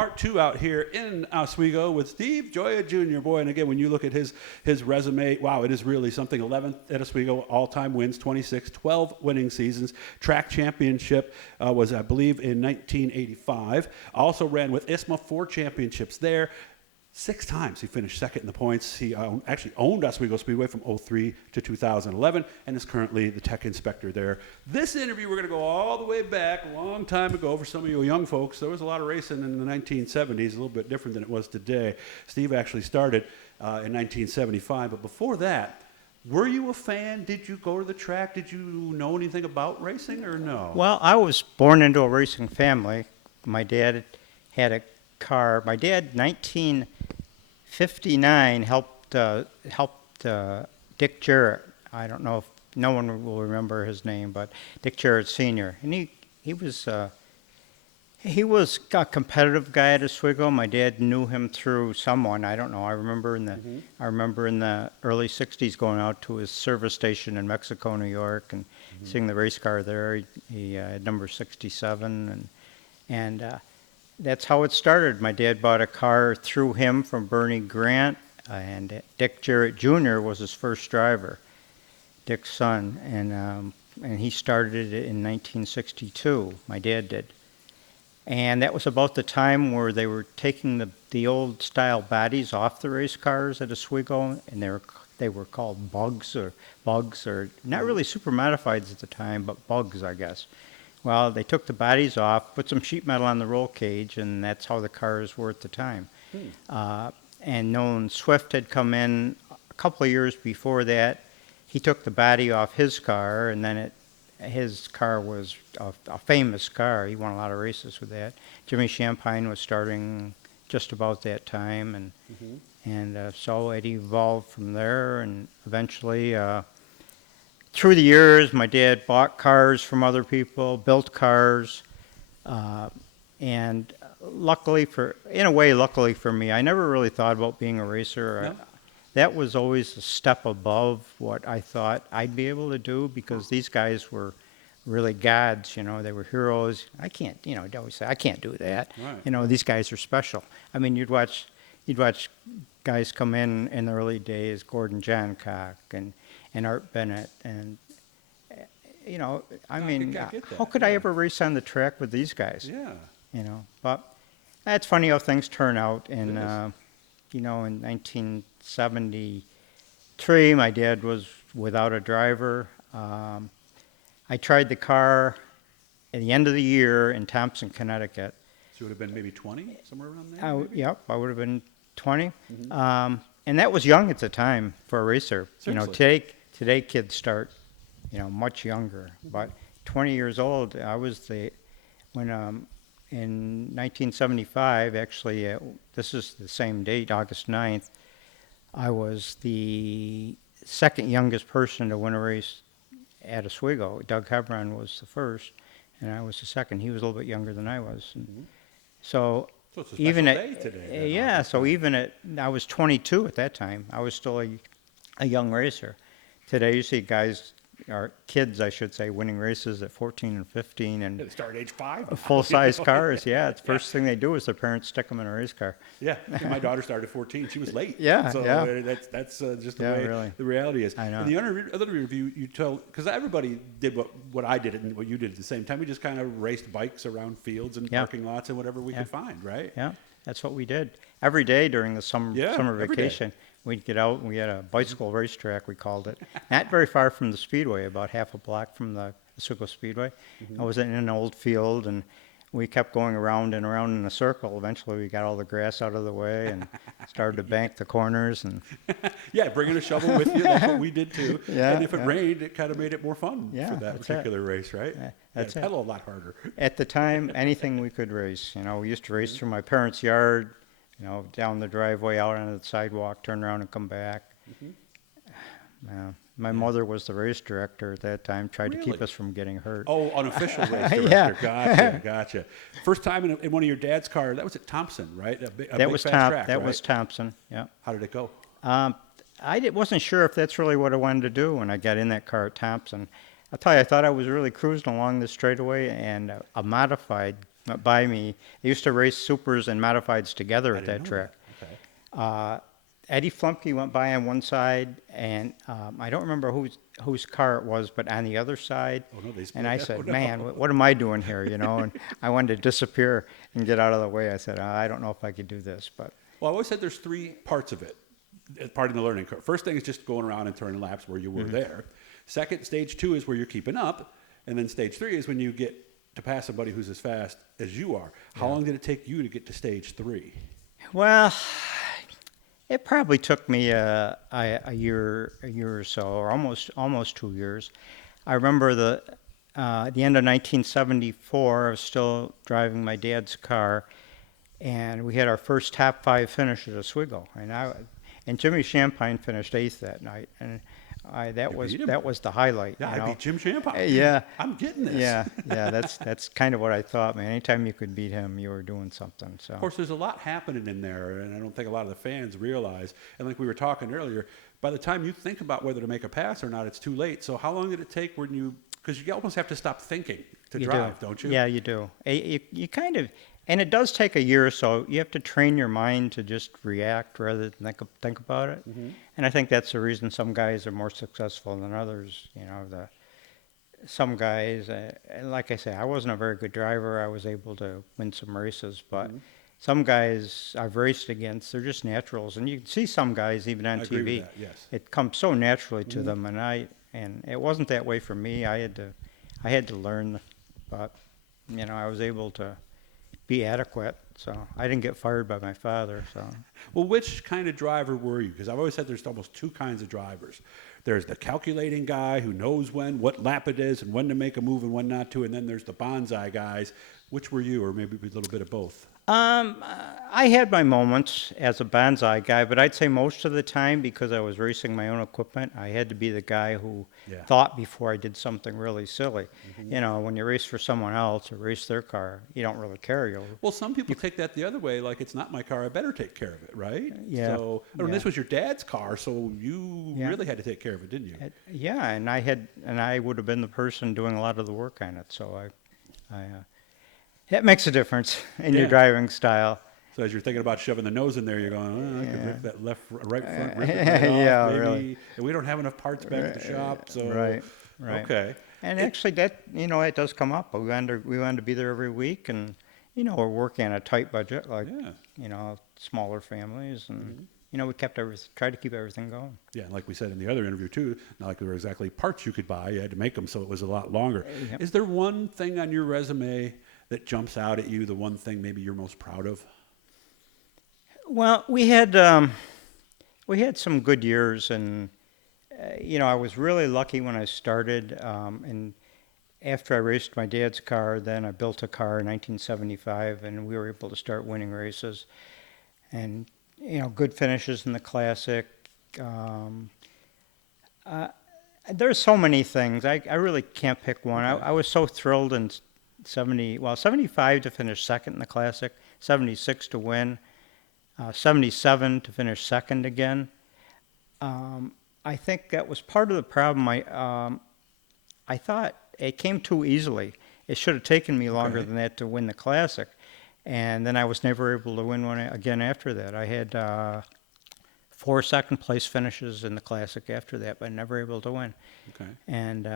part 2 out here in Oswego with Steve Gioia Jr. Boy, and again, when you look at his resume, wow, it is really something. 11th at Oswego, all-time wins, 26, 12 winning seasons. Track championship was, I believe, in 1985. Also ran with ISMA, 4 championships there. 6 times he finished second in the points. He actually owned Oswego Speedway from 2003 to 2011 and is currently the tech inspector there. This interview, we're going to go all the way back a long time ago for some of you young folks. There was a lot of racing in the 1970s, a little bit different than it was today. Steve actually started in 1975, but before that, were you a fan? Did you go to the track? Did you know anything about racing or no? Well, I was born into a racing family. My dad had a car. My dad, 1959, helped Dick Jarrett. I don't know if no one will remember his name, but Dick Jarrett Sr. And he was a competitive guy at Oswego. My dad knew him through someone. I don't know. I remember in the early '60s going out to his service station in Mexico, New York, and seeing the race car there. He had number 67, and that's how it started. My dad bought a car through him from Bernie Grant, and Dick Jarrett Jr. was his first driver, Dick's son, and he started it in 1962. My dad did, and that was about the time where they were taking the old style bodies off the race cars at Oswego, and they were called bugs or not really super modifieds at the time, but bugs, I guess. Well, they took the bodies off, put some sheet metal on the roll cage, and that's how the cars were at the time. And Nolan Swift had come in a couple of years before that. He took the body off his car, and then his car was a famous car. He won a lot of races with that. Jimmy Champagne was starting just about that time, and so it evolved from there, and eventually through the years, my dad bought cars from other people, built cars, and luckily for me, I never really thought about being a racer. No? That was always a step above what I thought I'd be able to do, because these guys were really gods, they were heroes. I can't, I'd always say, I can't do that. Right. These guys are special. I mean, you'd watch guys come in the early days, Gordon Johncock and Art Bennett, and how could I ever race on the track with these guys? Yeah. But it's funny how things turn out. And in 1973, my dad was without a driver. I tried the car at the end of the year in Thompson, Connecticut. So it would have been maybe 20, somewhere around there? Yep, I would have been 20. And that was young at the time for a racer. Seriously. Today kids start, much younger. But 20 years old, I was when in 1975, actually, this is the same date, August 9th, I was the second youngest person to win a race at Oswego. Doug Hebron was the first, and I was the second. He was a little bit younger than I was. So it's a special day today. I was 22 at that time. I was still a young racer. Today you see guys, or kids I should say, winning races at 14 and 15, and they start at age 5. Full-size cars. Yeah, the first thing they do is their parents stick them in a race car. Yeah, my daughter started at 14. She was late. So that's just the way the reality is. I know. In the other review, you tell, because everybody did what I did and what you did at the same time. We just kind of raced bikes around fields and parking lots and whatever we could find, right? Yeah, that's what we did every day during the summer vacation. We'd get out, and we had a bicycle racetrack, we called it. Not very far from the Speedway, about half a block from the Oswego Speedway. I was in an old field, and we kept going around and around in a circle. Eventually, we got all the grass out of the way and started to bank the corners. And bringing a shovel with you, that's what we did too. And if it rained, it kind of made it more fun for that particular race, right? That's it. Pedal a lot harder. At the time, anything we could race. We used to race through my parents' yard, down the driveway, out onto the sidewalk, turn around and come back. My mother was the race director at that time, tried to keep us from getting hurt. Oh, unofficial race director. Gotcha. First time in one of your dad's cars, that was at Thompson, right? That was Thompson, yeah. How did it go? I wasn't sure if that's really what I wanted to do when I got in that car at Thompson. I'll tell you, I thought I was really cruising along the straightaway, and a modified by me. They used to race supers and modifieds together I at didn't that know track. that. Okay. Eddie Flumpke went by on one side, and I don't remember whose car it was, but on the other side. Oh, no, they split. And I Oh, said, no. "Man, what am I doing here?" You know, and I wanted to disappear and get out of the way. I said, "I don't know if I could do this," but Well, I always said there's three parts of it, part of the learning curve. First thing is just going around and turning laps where you were there. Second, stage 2 is where you're keeping up. And then stage 3 is when you get to pass somebody who's as fast as you are. How long did it take you to get to stage 3? well, it probably took me a year or so, or almost 2 years. I remember at the end of 1974, I was still driving my dad's car, and we had our first top 5 finish at Oswego, and Jimmy Champagne finished 8th that night, and that You was beat him. that was the highlight. Yeah, you I know? beat Jim Champagne. Yeah, I'm getting this. yeah. That's kind of what I thought, man. Anytime you could beat him, you were doing something. So. Of course, there's a lot happening in there, and I don't think a lot of the fans realize. And like we were talking earlier, by the time you think about whether to make a pass or not, it's too late. So how long did it take when you? Because you almost have to stop thinking to drive, don't you? Yeah, you do. You kind of, and it does take a year or so. You have to train your mind to just react rather than think about it. Mm-hmm. And I think that's the reason some guys are more successful than others. You know, some guys, and like I say, I wasn't a very good driver. I was able to win some races, but Mm-hmm. some guys I've raced against, they're just naturals. And you can see some guys even on I TV. agree with that, yes. It comes so naturally to them, and it wasn't that way for me. I had to learn, but you know, I was able to be adequate. So I didn't get fired by my father. So Well, which kind of driver were you? Because I've always said there's almost two kinds of drivers. There's the calculating guy who knows what lap it is, and when to make a move and when not to, and then there's the bonsai guys. Which were you, or maybe a little bit of both? I had my moments as a bonsai guy, but I'd say most of the time, because I was racing my own equipment, I had to be the guy who Yeah. thought before I did something really silly. You know, when you race for someone else or race their car, you don't really care. Well, some people take that the other way, like it's not my car, I better take care of it, right? Yeah. So, I mean, Yeah. this was your dad's car, so you Yeah. really had to take care of it, didn't you? Yeah, and I would have been the person doing a lot of the work on it. So that makes a difference in your Yeah. driving style. So as you're thinking about shoving the nose in there, you're going, oh, I could Yeah. rip that right front, rip it right off, Yeah, maybe. really. And we don't have enough parts back at the shop, so Right. okay. And actually, it does come up. We wanted to be there every week, and we're working on a tight budget, like Yeah. smaller families, and we tried to keep everything going. Yeah, and like we said in the other interview too, not like there were exactly parts you could buy. You had to make them, so it was a lot longer. Yep. Is there one thing on your resume that jumps out at you? The one thing maybe you're most proud of? Well, we had some good years, and I was really lucky when I started. And after I raced my dad's car, then I built a car in 1975, and we were able to start winning races, and good finishes in the classic. There's so many things. I really can't pick one. Okay. I was so thrilled in 75 to finish second in the classic, 76 to win, 77 to finish second again. I think that was part of the problem. I thought it came too easily. It should have taken me longer Okay. than that to win the classic, and then I was never able to win one again after that. I had 4 second place finishes in the classic after that, but never able to win. Okay. And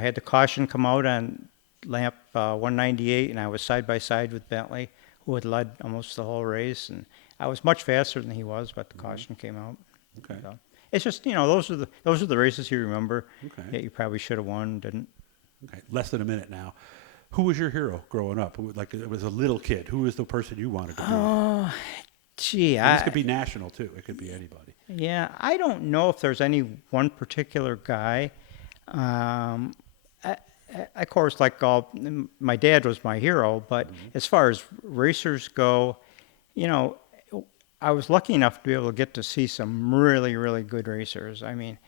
had the caution come out on lap 198, and I was side by side with Bentley, who had led almost the whole race, and I was much faster than he was, but the caution came out. Okay. So it's just those are the races you remember Okay. that you probably should have won, didn't. Okay. Less than a minute now. Who was your hero growing up? Like it was a little kid. Who was the person you wanted to be? Oh, gee, And this could be national too. It could be anybody. yeah, I don't know if there's any one particular guy. Of course, my dad was my hero, but as far as racers go, I was lucky enough to be able to get to see some really, really good racers. I mean,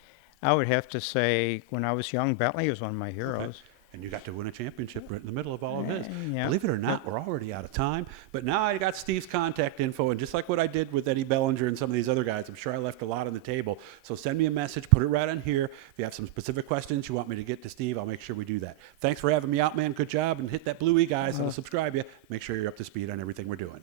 I would have to say when I was young, Bentley was one of my heroes. And you got to win a championship right in the middle of all of this. Yeah. Believe it or not, we're already out of time. But now I got Steve's contact info, and just like what I did with Eddie Bellinger and some of these other guys, I'm sure I left a lot on the table. So send me a message, put it right on here. If you have some specific questions you want me to get to Steve, I'll make sure we do that. Thanks for having me out, man. Good job. And hit that blue E, guys. I'll subscribe you. Make sure you're up to speed on everything we're doing.